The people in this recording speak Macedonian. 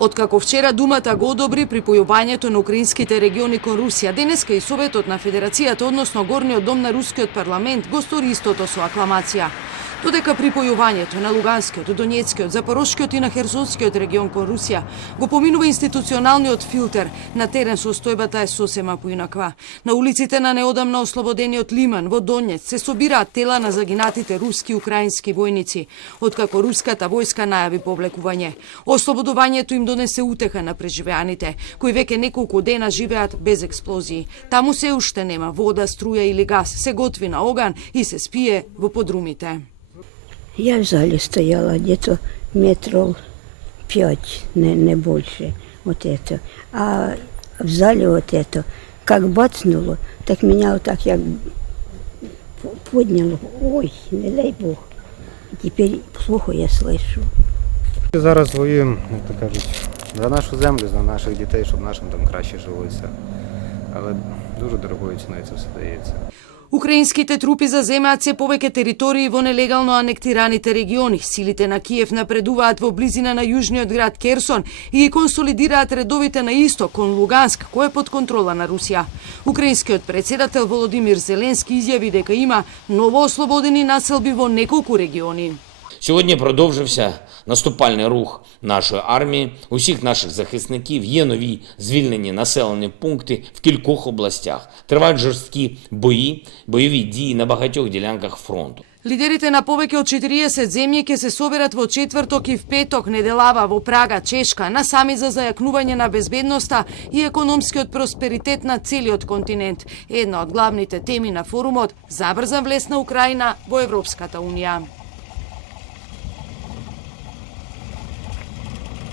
Откако вчера думата го одобри припојувањето на украинските региони кон Русија, денеска и Советот на Федерацијата, односно Горниот дом на Рускиот парламент, го стори истото со акламација. Додека припојувањето на Луганскиот, Донецкиот, Запорошкиот и на Херсонскиот регион кон Русија го поминува институционалниот филтер, на терен состојбата е сосема поинаква. На улиците на неодамна ослободениот Лиман во Донец се собираат тела на загинатите руски и украински војници, откако руската војска најави повлекување. Ослободувањето им донесе утеха на преживеаните, кои веќе неколку дена живеат без експлозии. Таму се уште нема вода, струја или газ, се готви на оган и се спие во подрумите. Я в зале стояла где-то метров 5, не больше, вот это. А в зале вот это, как бацнуло, так меня вот так я подняло. Ой, не дай Бог. Теперь плохо я слышу. Зараз воюємо, як то кажуть, за нашу землю, за наших дітей, щоб нашим там краще жилося. Але дуже дорогою ціною це все дається. Украинските трупи заземаат се повеќе територии во нелегално анектираните региони. Силите на Киев напредуваат во близина на јужниот град Керсон и ги консолидираат редовите на исток кон Луганск, кој е под контрола на Русија. Украинскиот председател Володимир Зеленски изјави дека има ново ослободени населби во неколку региони. Сьогодні продовжився наступальний рух нашої армії, усіх наших захисників, є нові звільнені населені пункти в кількох областях. Тривають жорсткі бойові дії на багатьох ділянках фронту. Лидерите на повеќе од 40 земји ќе се соберат во четврток и в петок неделава во Прага, Чешка, насами за зајакнување на безбедноста и економскиот просперитет на целиот континент. Една од главните теми на форумот – забрзан влез на Украина во Европската унија.